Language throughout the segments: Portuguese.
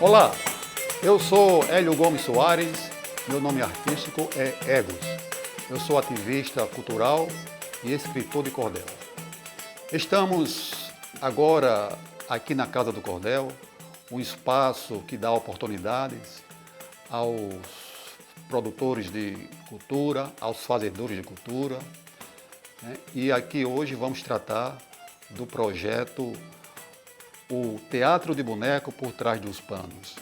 Olá, eu sou Hélio Gomes Soares, meu nome artístico é Egos. Eu sou ativista cultural e escritor de cordel. Estamos agora aqui na Casa do Cordel, um espaço que dá oportunidades aos produtores de cultura, aos fazedores de cultura, né? E aqui hoje vamos tratar do projeto O Teatro de Boneco por Trás dos Panos.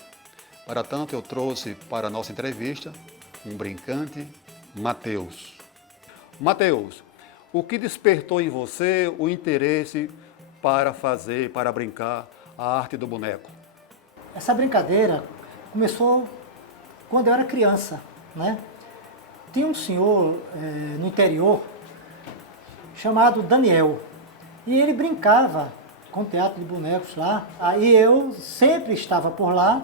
Para tanto, eu trouxe para a nossa entrevista um brincante, Matheus. Matheus, o que despertou em você o interesse para brincar a arte do boneco? Essa brincadeira começou quando eu era criança, né? Tinha um senhor no interior chamado Daniel e ele brincava com teatro de bonecos lá. Aí eu sempre estava por lá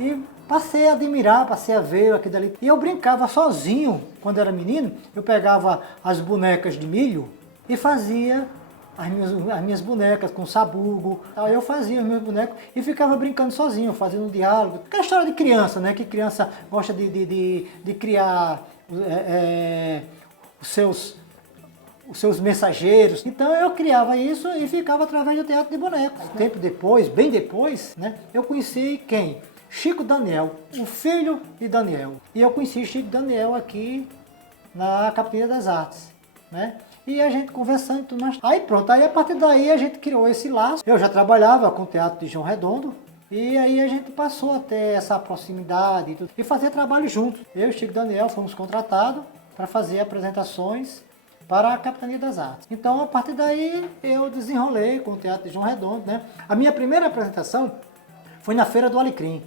e passei a admirar, passei a ver aquilo ali. E eu brincava sozinho quando era menino. Eu pegava as bonecas de milho e fazia as minhas bonecas com sabugo. Aí eu fazia os meus bonecos e ficava brincando sozinho, fazendo um diálogo. Aquela história de criança, né? Que criança gosta de criar os seus mensageiros. Então eu criava isso e ficava através do teatro de bonecos. Tempo depois, bem depois, né? Eu conheci quem? Chico Daniel, o filho de Daniel. E eu conheci Chico Daniel aqui na Capitania das Artes, né? E a gente conversando e tudo mais. Aí pronto, aí a partir daí a gente criou esse laço. Eu já trabalhava com o teatro de João Redondo. E aí a gente passou a ter essa proximidade e fazer trabalho juntos. Eu e Chico Daniel fomos contratados para fazer apresentações para a Capitania das Artes. Então, a partir daí, eu desenrolei com o Teatro de João Redondo, né? A minha primeira apresentação foi na Feira do Alecrim.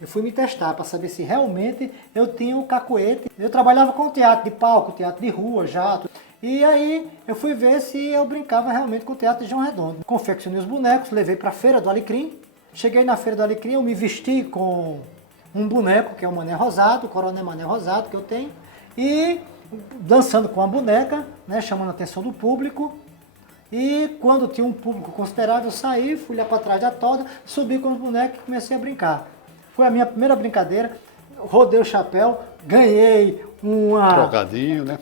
Eu fui me testar para saber se realmente eu tinha o cacuete. Eu trabalhava com teatro de palco, teatro de rua já. E aí, eu fui ver se eu brincava realmente com o Teatro de João Redondo. Confeccionei os bonecos, levei para a Feira do Alecrim. Cheguei na Feira do Alecrim, eu me vesti com um boneco, que é o Mané Rosado, o Coronel Mané Rosado que eu tenho. E dançando com a boneca, né, chamando a atenção do público. E quando tinha um público considerável, eu saí, fui lá para trás da toda, subi com os bonecos e comecei a brincar. Foi a minha primeira brincadeira, rodei o chapéu, ganhei uma... Trocadinho, né?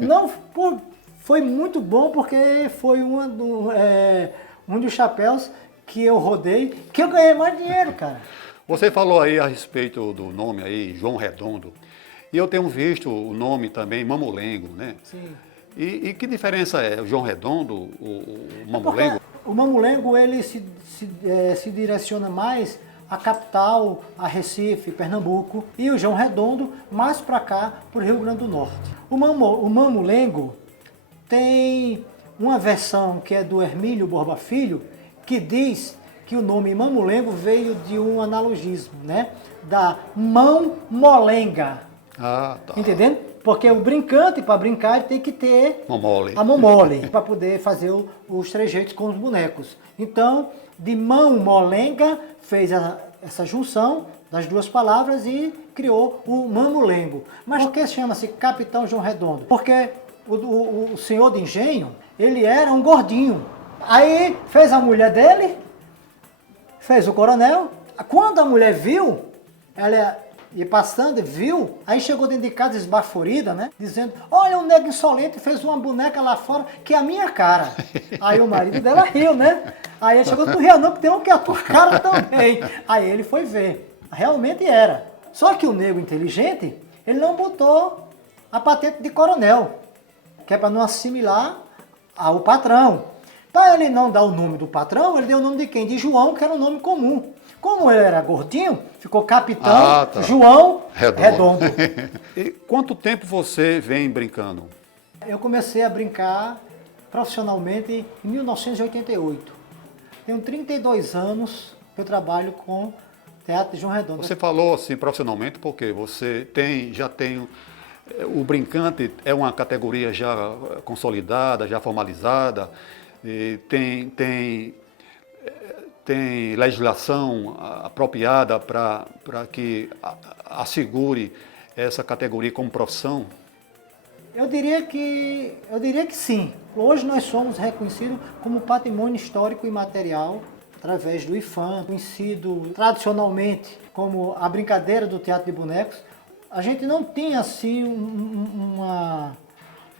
Não, pô, foi muito bom porque foi um dos chapéus que eu rodei, que eu ganhei mais dinheiro, cara. Você falou aí a respeito do nome aí, João Redondo. E eu tenho visto o nome também, Mamulengo, né? Sim. E que diferença é o João Redondo, o Mamulengo? O Mamulengo, ele se direciona mais à capital, a Recife, Pernambuco, e o João Redondo mais para cá, para o Rio Grande do Norte. O Mamulengo tem uma versão que é do Hermílio Borba Filho, que diz que o nome Mamulengo veio de um analogismo, né? Da mão molenga. Ah, tá. Entendendo? Porque o brincante, para brincar, ele tem que ter Mamole. a mão mole, para poder fazer os trejeitos com os bonecos. Então, de mão molenga, fez essa junção das duas palavras e criou o Mamulengo. Mas por que chama-se Capitão João Redondo? Porque o senhor de engenho, ele era um gordinho. Aí fez a mulher dele, fez o coronel. Quando a mulher viu, ela... E passando, viu, aí chegou dentro de casa esbaforida, né? Dizendo, olha, um negro insolente fez uma boneca lá fora que é a minha cara. Aí o marido dela riu, né? Aí ele chegou, tu riu não, porque tem um que é a tua cara também. Aí ele foi ver. Realmente era. Só que o negro inteligente, ele não botou a patente de coronel, que é para não assimilar ao patrão. Para ele não dar o nome do patrão, ele deu o nome de quem? De João, que era um nome comum. Como ele era gordinho, ficou Capitão João Redondo. E quanto tempo você vem brincando? Eu comecei a brincar profissionalmente em 1988. Tenho 32 anos que eu trabalho com Teatro de João Redondo. Você falou assim profissionalmente porque você já tem... O brincante é uma categoria já consolidada, já formalizada, e tem legislação apropriada para que assegure essa categoria como profissão? Eu diria que sim. Hoje nós somos reconhecidos como patrimônio histórico e material através do IFAM, conhecido tradicionalmente como a brincadeira do teatro de bonecos, a gente não tinha assim uma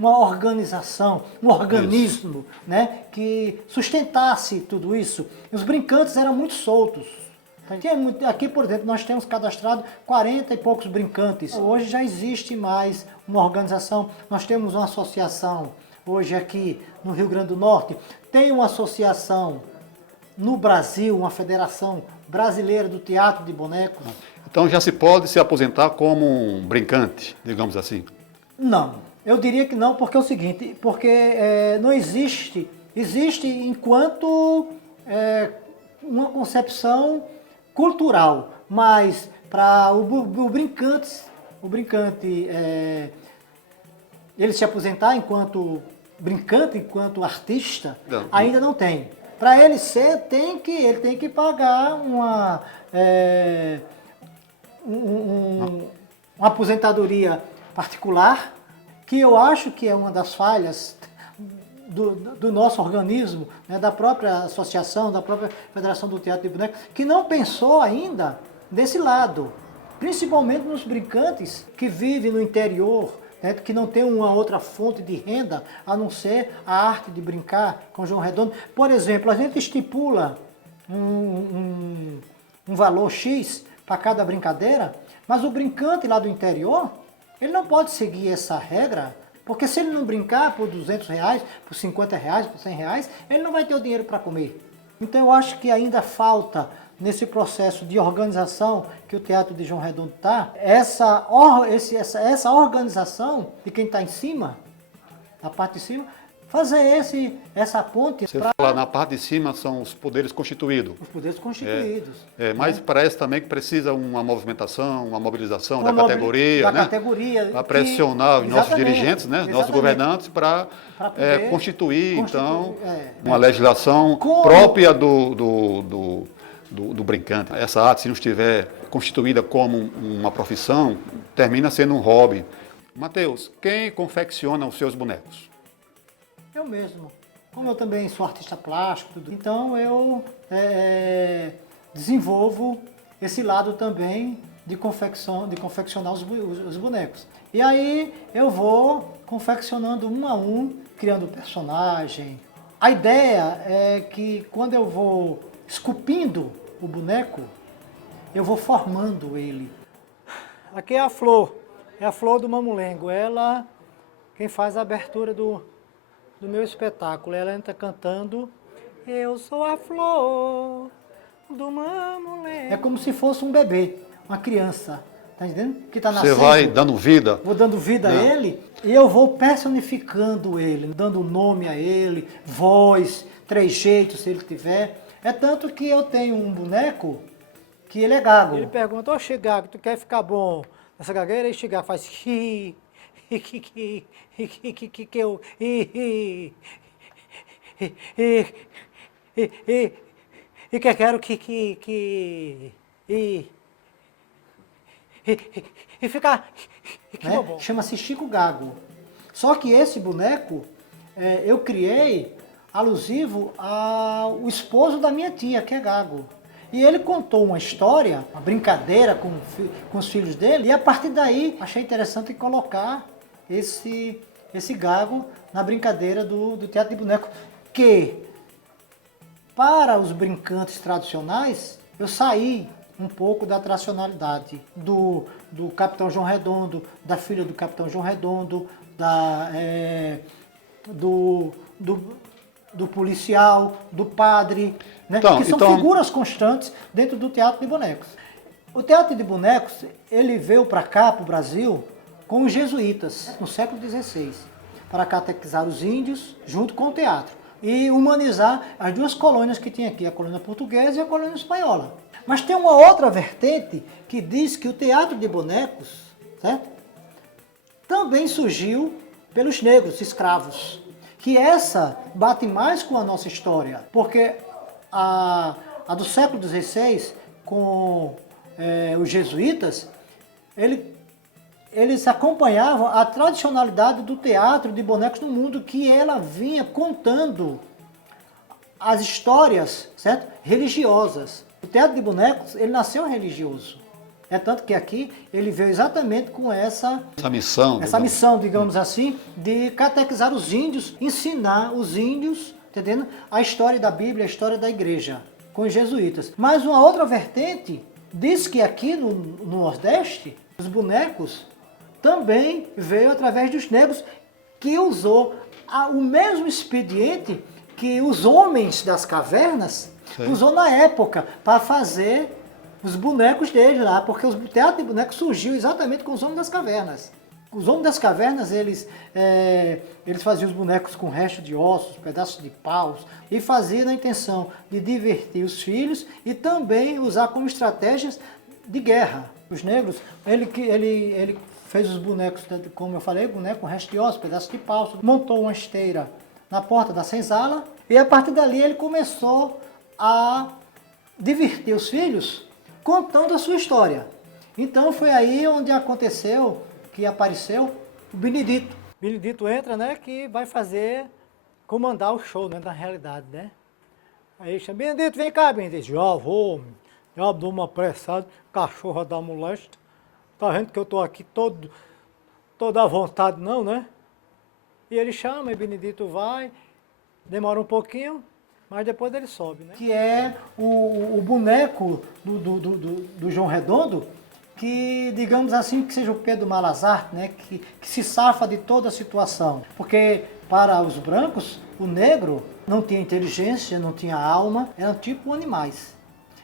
organização, um organismo, né, que sustentasse tudo isso. Os brincantes eram muito soltos. Aqui, por exemplo, nós temos cadastrado 40 e poucos brincantes. Hoje já existe mais uma organização, nós temos uma associação, hoje aqui no Rio Grande do Norte, tem uma associação no Brasil, uma federação brasileira do teatro de bonecos. Então já se pode se aposentar como um brincante, digamos assim? Não, eu diria que não, porque é o seguinte, porque não existe enquanto uma concepção cultural, mas para o brincante ele se aposentar enquanto brincante, enquanto artista, Não. ainda não tem. Para ele ser, ele tem que pagar uma aposentadoria particular, que eu acho que é uma das falhas do nosso organismo, né, da própria associação, da própria Federação do Teatro de Bonecos, que não pensou ainda desse lado, principalmente nos brincantes que vivem no interior, né, que não tem uma outra fonte de renda a não ser a arte de brincar com João Redondo. Por exemplo, a gente estipula um valor X para cada brincadeira, mas o brincante lá do interior, ele não pode seguir essa regra, porque se ele não brincar por R$200, por R$50, por R$100, ele não vai ter o dinheiro para comer. Então eu acho que ainda falta, nesse processo de organização que o Teatro de João Redondo está, essa organização de quem está em cima, na parte de cima, fazer essa ponte. Você fala na parte de cima são os poderes constituídos. Os poderes constituídos. Mas parece também que precisa uma movimentação, uma mobilização Uma da categoria, né? Para pressionar os nossos dirigentes, né? Nossos governantes, para constituir, então, uma legislação própria do brincante. Essa arte, se não estiver constituída como uma profissão, termina sendo um hobby. Mateus, quem confecciona os seus bonecos? Eu mesmo. Como eu também sou artista plástico, então eu desenvolvo esse lado também de confeccionar os bonecos. E aí eu vou confeccionando um a um, criando personagem. A ideia é que quando eu vou esculpindo o boneco, eu vou formando ele. Aqui é a flor do mamulengo. Ela, quem faz a abertura do meu espetáculo, ela entra cantando "Eu sou a flor do mamulengo". É como se fosse um bebê, uma criança, tá entendendo? Que tá nascendo. Você vai dando vida. Vou dando vida a ele e eu vou personificando ele, dando nome a ele, voz, trejeitos se ele tiver. É tanto que eu tenho um boneco que ele é gago. Ele pergunta: "Oxe, gago, tu quer ficar bom nessa gagueira?" E chegar faz que eu e que quero e ficar né? Chama-se Chico Gago. Só que esse boneco eu criei alusivo ao esposo da minha tia, que é gago. E ele contou uma história, uma brincadeira com os filhos dele, e a partir daí achei interessante colocar esse gago na brincadeira do teatro de boneco, que para os brincantes tradicionais eu saí um pouco da tradicionalidade do Capitão João Redondo, da filha do Capitão João Redondo, do policial, do padre, né? Que são figuras constantes dentro do teatro de bonecos. O teatro de bonecos, ele veio para cá, para o Brasil, com os jesuítas, no século XVI, para catequizar os índios junto com o teatro e humanizar as duas colônias que tinha aqui, a colônia portuguesa e a colônia espanhola. Mas tem uma outra vertente que diz que o teatro de bonecos, certo? Também surgiu pelos negros, escravos, que essa bate mais com a nossa história, porque a do século XVI, com os jesuítas, eles acompanhavam a tradicionalidade do teatro de bonecos no mundo, que ela vinha contando as histórias, certo? Religiosas. O teatro de bonecos, ele nasceu religioso. É tanto que aqui ele veio exatamente com essa missão, digamos assim, de catequizar os índios, ensinar os índios, entendendo? A história da Bíblia, a história da igreja, com os jesuítas. Mas uma outra vertente diz que aqui no Nordeste, os bonecos também veio através dos negros, que usou o mesmo expediente que os homens das cavernas usou na época para fazer os bonecos deles lá, porque o teatro de bonecos surgiu exatamente com os homens das cavernas. Os homens das cavernas, eles faziam os bonecos com restos de ossos, pedaços de paus, e faziam na intenção de divertir os filhos e também usar como estratégias de guerra. Os negros, ele fez os bonecos, como eu falei, boneco com restos de ossos, pedaços de paus, montou uma esteira na porta da senzala, e a partir dali ele começou a divertir os filhos contando a sua história. Então foi aí onde aconteceu, que apareceu o Benedito. Benedito entra, né, que vai comandar o show, né, na realidade, né. Aí chama, Benedito, vem cá, Benedito. Já vou, já dou uma pressada, cachorra da molesta. Tá vendo que eu tô aqui todo à vontade não, né? E ele chama, e Benedito vai, demora um pouquinho, mas depois ele sobe, né? Que é o boneco do João Redondo, que, digamos assim, que seja o Pedro Malazar, né? Que se safa de toda a situação. Porque para os brancos, o negro não tinha inteligência, não tinha alma, eram tipo animais.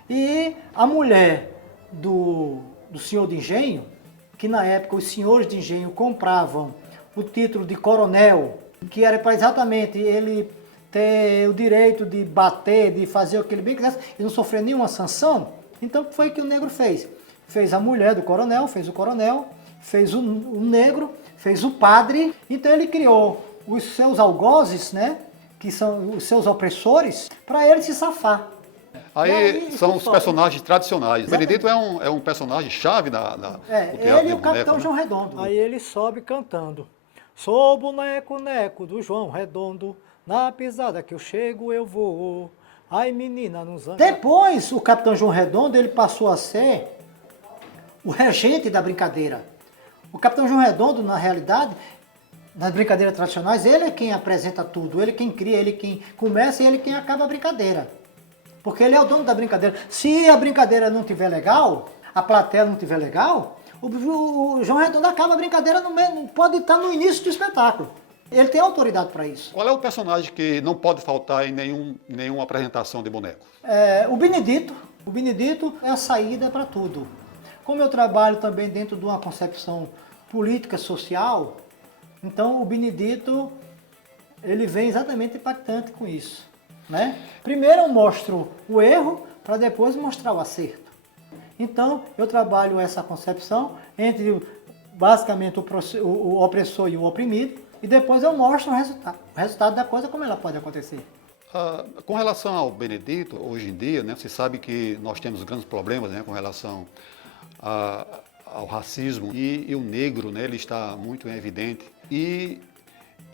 E a mulher do senhor de engenho, que na época os senhores de engenho compravam o título de coronel, que era para exatamente ele ter o direito de bater, de fazer o que ele bem quisesse, e não sofrer nenhuma sanção. Então foi o que o negro fez. Fez a mulher do coronel, fez o negro, fez o padre. Então ele criou os seus algozes, né, que são os seus opressores, para ele se safar. Aí são os personagens tradicionais. O Benedito é um personagem chave do teatro ele de e o Capitão boneco, João Redondo. Aí ele sobe cantando. Sou boneco, neco do João Redondo, na pisada que eu chego eu vou. Ai, menina, não zanga. Depois, o Capitão João Redondo, ele passou a ser o regente da brincadeira. O Capitão João Redondo, na realidade, nas brincadeiras tradicionais, ele é quem apresenta tudo, ele quem cria, ele quem começa e ele quem acaba a brincadeira. Porque ele é o dono da brincadeira. Se a brincadeira não estiver legal, a plateia não estiver legal, o João Redondo acaba a brincadeira pode estar no início do espetáculo. Ele tem autoridade para isso. Qual é o personagem que não pode faltar em nenhuma apresentação de boneco? O Benedito. O Benedito é a saída para tudo. Como eu trabalho também dentro de uma concepção política, social, então o Benedito, ele vem exatamente impactante com isso. Né? Primeiro eu mostro o erro, para depois mostrar o acerto. Então eu trabalho essa concepção entre basicamente o opressor e o oprimido, e depois eu mostro o resultado da coisa, como ela pode acontecer. Com relação ao Benedito, hoje em dia, né, você sabe que nós temos grandes problemas, né, com relação ao racismo, e o negro, né, ele está muito evidente. E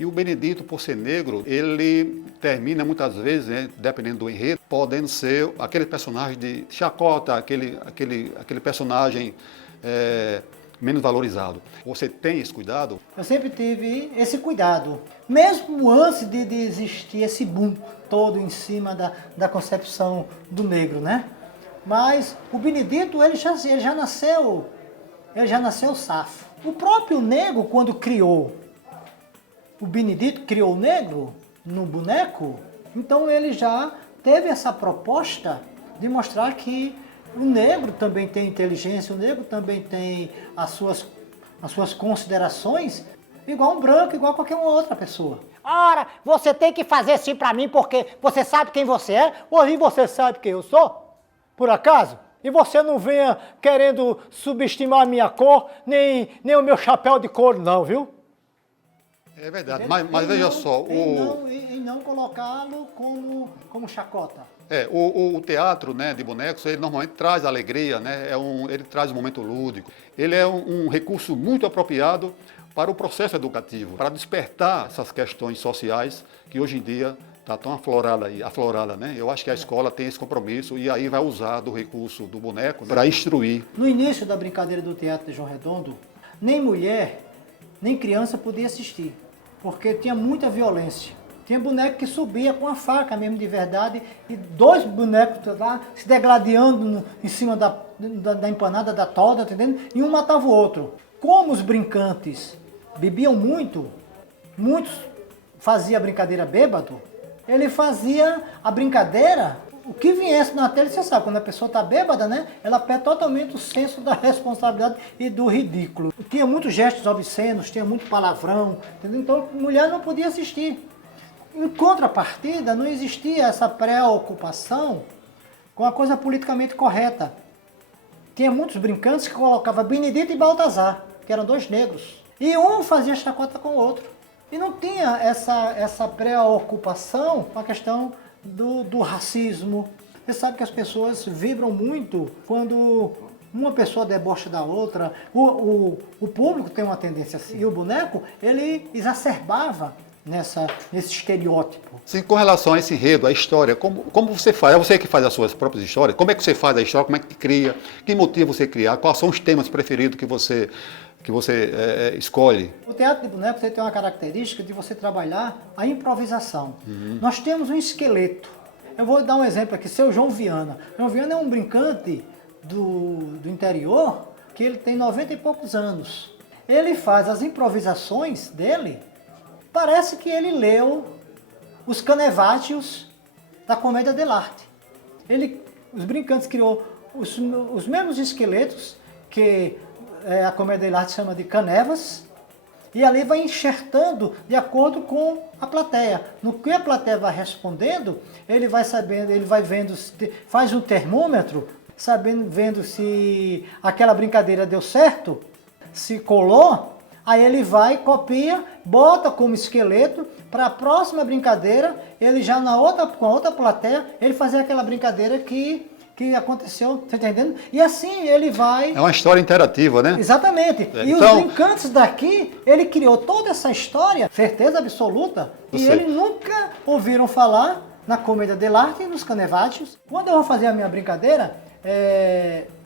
o Benedito, por ser negro, ele termina muitas vezes, né, dependendo do enredo, podendo ser aquele personagem de chacota, aquele personagem menos valorizado. Você tem esse cuidado? Eu sempre tive esse cuidado. Mesmo antes de existir esse boom todo em cima da concepção do negro, né? Mas o Benedito, ele já nasceu safo. O próprio negro, quando criou o Benedito, criou o negro no boneco, então ele já teve essa proposta de mostrar que o negro também tem inteligência, o negro também tem as suas considerações, igual um branco, igual qualquer uma outra pessoa. Ora, você tem que fazer assim pra mim porque você sabe quem você é? Ou e você sabe quem eu sou? Por acaso? E você não venha querendo subestimar a minha cor, nem o meu chapéu de couro não, viu? É verdade, mas veja só... E não colocá-lo como chacota. O teatro, né, de bonecos, ele normalmente traz alegria, né, ele traz um momento lúdico. Ele é um recurso muito apropriado para o processo educativo, para despertar essas questões sociais que hoje em dia está tão aflorada, né? Eu acho que a escola tem esse compromisso e aí vai usar do recurso do boneco para instruir. No início da brincadeira do Teatro de João Redondo, nem mulher, nem criança podia assistir, porque tinha muita violência. Tinha boneco que subia com a faca mesmo de verdade, e 2 bonecos lá se degladiando em cima da empanada, da toda, entendendo? E um matava o outro. Como os brincantes bebiam muito, muitos faziam a brincadeira bêbado, ele fazia a brincadeira, o que viesse na tela, você sabe, quando a pessoa está bêbada, né? Ela perde totalmente o senso da responsabilidade e do ridículo. Tinha muitos gestos obscenos, tinha muito palavrão, entendeu? Então mulher não podia assistir. Em contrapartida, não existia essa preocupação com a coisa politicamente correta. Tinha muitos brincantes que colocavam Benedito e Baltazar, que eram 2 negros. E um fazia chacota com o outro. E não tinha essa preocupação com a questão do racismo. Você sabe que as pessoas vibram muito quando uma pessoa debocha da outra. O público tem uma tendência assim. E o boneco, ele exacerbava nesse estereótipo. Sim, com relação a esse enredo, a história, como você faz? É você que faz as suas próprias histórias? Como é que você faz a história? Como é que cria? Que motivo você criar? Quais são os temas preferidos que você escolhe? O teatro de bonecos tem uma característica de você trabalhar a improvisação. Nós temos um esqueleto. Eu vou dar um exemplo aqui, seu João Viana. João Viana é um brincante do interior que ele tem 90 e poucos anos. Ele faz as improvisações dele, parece que ele leu os Canevátios da Comédia dell'arte. Os brincantes criou os mesmos esqueletos que a Comédia dell'arte chama de canevas, e ali vai enxertando de acordo com a plateia. No que a plateia vai respondendo, ele vai sabendo, ele vai vendo, faz um termômetro, vendo se aquela brincadeira deu certo, se colou, aí ele vai, copia, bota como esqueleto, para a próxima brincadeira, ele já com a outra plateia, ele fazer aquela brincadeira que aconteceu, tá entendendo? E assim ele vai... É uma história interativa, né? Exatamente. E então, os brincantes daqui, ele criou toda essa história, certeza absoluta, e eles nunca ouviram falar na Comédia dell'arte e nos Canevátios. Quando eu vou fazer a minha brincadeira,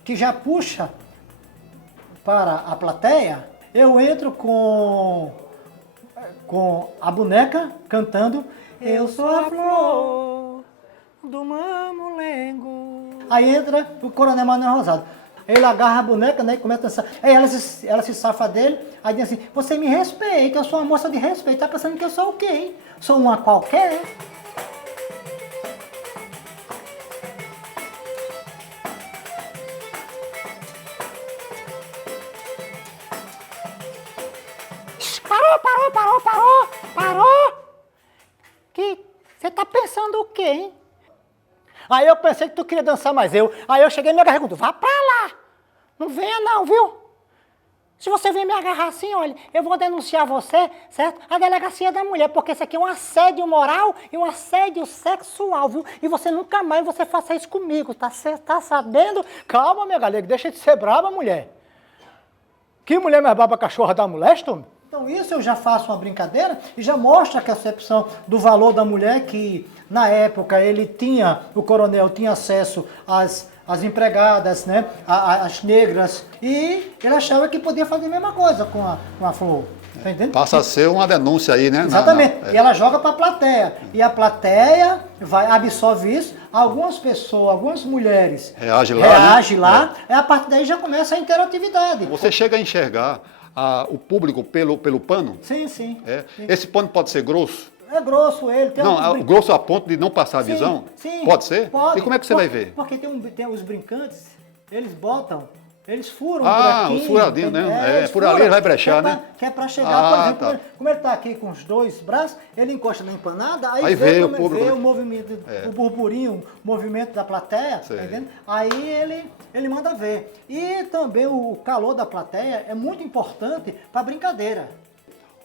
que já puxa para a plateia, eu entro com a boneca cantando Eu sou a flor do mamulengo. Aí entra o Coronel Manuel Rosado. Ele agarra a boneca, né, e começa a dançar. Aí ela se safa dele, aí diz assim, você me respeita, eu sou uma moça de respeito. Tá pensando que eu sou o quê, hein? Sou uma qualquer, hein? Parou! Que você tá pensando o quê, hein? Aí eu pensei que tu queria dançar mais eu. Aí eu cheguei e me agarrei com tu. Vá pra lá! Não venha não, viu? Se você vir me agarrar assim, olha, eu vou denunciar você, certo? A delegacia da mulher, porque isso aqui é um assédio moral e um assédio sexual, viu? E você nunca mais faça isso comigo, tá sabendo? Calma, minha galera, deixa de ser brava, mulher. Que mulher mais brava, cachorra da molesta, homem? Então isso eu já faço uma brincadeira e já mostra a concepção do valor da mulher, que na época o coronel tinha acesso às empregadas, né, às negras, e ele achava que podia fazer a mesma coisa com a flor. Tá entendendo? Passa a ser uma denúncia aí, né? Exatamente. E ela joga para a plateia. E a plateia absorve isso. Algumas pessoas, algumas mulheres reagem lá. Né? E a partir daí já começa a interatividade. Você chega a enxergar o público pelo pano? Sim. Sim. Esse pano pode ser grosso? É grosso ele. Grosso a ponto de não passar a visão? Sim. Pode ser? Pode. E como é que você vai ver? Porque tem os brincantes, eles furam por aqui. Os furadinhos, né? Por ali ele vai brechar, né? Que é para chegar, por exemplo, como ele está aqui com os 2 braços, ele encosta na empanada, aí vê o público, vê o movimento, o burburinho, o movimento da plateia, tá entendendo? Aí ele manda ver. E também o calor da plateia é muito importante para a brincadeira.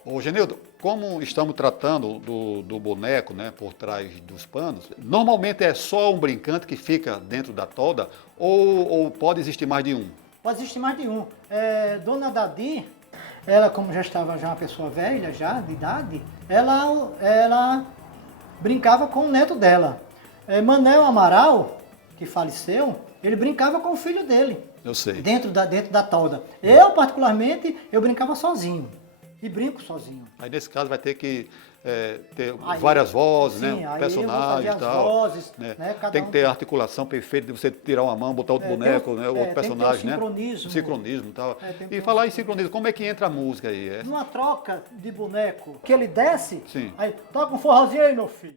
Ô, Genildo, como estamos tratando do boneco, né, por trás dos panos, normalmente é só um brincante que fica dentro da toda ou pode existir mais de um? Pode existir mais de um. Dona Dadi, ela como já estava uma pessoa velha, já de idade, ela brincava com o neto dela. Manel Amaral, que faleceu, ele brincava com o filho dele. Eu sei. Dentro da tolda. Eu, particularmente, eu brincava sozinho. E brinco sozinho. Aí nesse caso vai ter que ter Aí várias vozes, sim, né? aí Personagens e eu vou fazer as tal. vozes, né? né? Cada Tem que um ter a articulação perfeita de você tirar uma mão, botar outro boneco, né? O outro tem que ter o personagem, né? sincronismo. Sincronismo e tal. Tem que E ter falar em sincronismo, como é que entra a música aí? Numa troca de boneco, que ele desce, Sim. aí toca um forrozinho aí, meu filho.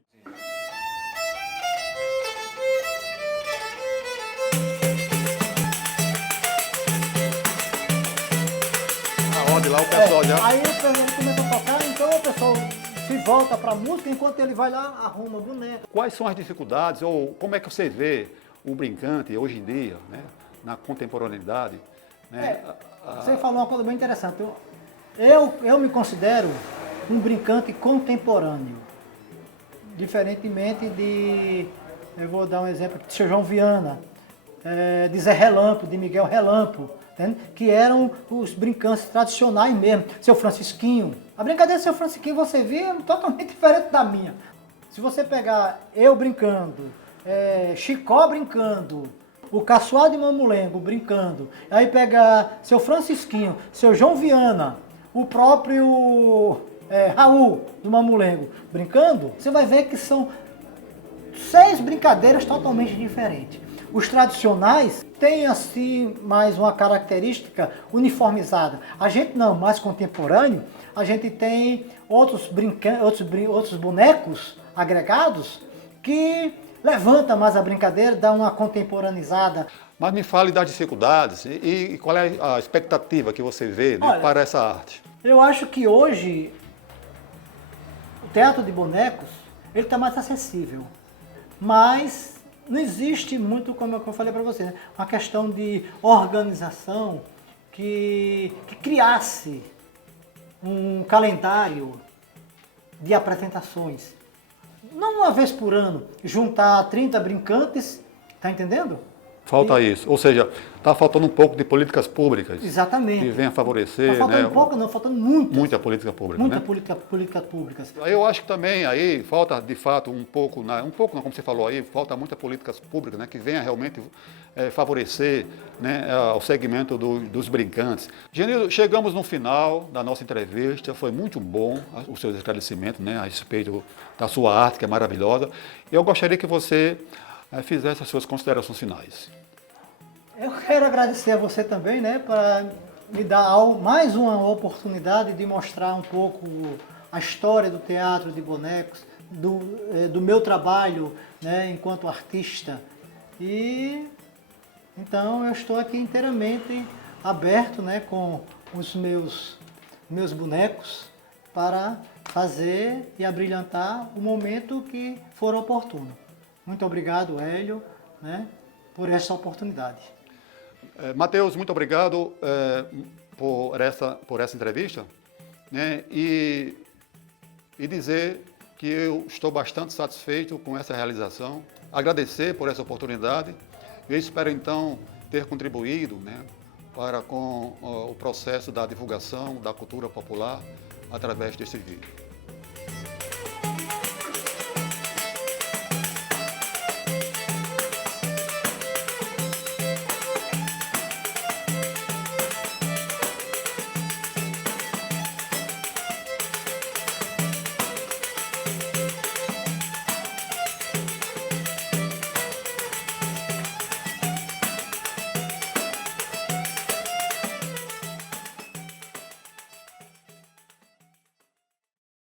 Aonde lá o pessoal já... Aí ele começa a tocar, então o pessoal se volta pra música, enquanto ele vai lá, arruma o boneco. Quais são as dificuldades ou como é que você vê o brincante hoje em dia, né? Na contemporaneidade? Né? Você falou uma coisa bem interessante. Eu me considero um brincante contemporâneo. Diferentemente de, eu vou dar um exemplo aqui, de seu João Viana, de Zé Relampo, de Miguel Relampo, entende? Que eram os brincantes tradicionais mesmo. Seu Francisquinho. A brincadeira do seu Francisquinho você via totalmente diferente da minha. Se você pegar eu brincando, Chicó brincando, o Caçoar de Mamulengo brincando, aí pegar seu Francisquinho, seu João Viana, o próprio Raul do Mamulengo brincando, você vai ver que são 6 brincadeiras totalmente diferentes. Os tradicionais têm assim mais uma característica uniformizada. A gente não, mais contemporâneo, a gente tem outros bonecos agregados que levanta mais a brincadeira, dá uma contemporaneizada. Mas me fale das dificuldades e qual é a expectativa que você vê, né, Olha, para essa arte. Eu acho que hoje o teatro de bonecos ele está mais acessível, mas não existe muito, como eu falei para você, né, uma questão de organização que criasse um calendário de apresentações. Não uma vez por ano, juntar 30 brincantes, tá entendendo? Falta isso, ou seja, está faltando um pouco de políticas públicas. Exatamente. Que venha favorecer, Tá faltando né, pouco não, faltando muitas. muita política pública, Muita né? políticas públicas. Eu acho que também aí falta, de fato, um pouco, não, como você falou aí, falta muitas políticas públicas, né, que venha realmente favorecer, né, o segmento dos brincantes. Genildo, chegamos no final da nossa entrevista, foi muito bom o seu esclarecimento, né, a respeito da sua arte, que é maravilhosa. Eu gostaria que você fizesse as suas considerações finais. Eu quero agradecer a você também, né, para me dar mais uma oportunidade de mostrar um pouco a história do teatro de bonecos, do meu trabalho, né, enquanto artista. E então eu estou aqui inteiramente aberto, né, com os meus bonecos para fazer e abrilhantar o momento que for oportuno. Muito obrigado, Hélio, né, por essa oportunidade. Matheus, muito obrigado por essa entrevista, né, e dizer que eu estou bastante satisfeito com essa realização, agradecer por essa oportunidade e espero então ter contribuído, né, com o processo da divulgação da cultura popular através desse vídeo.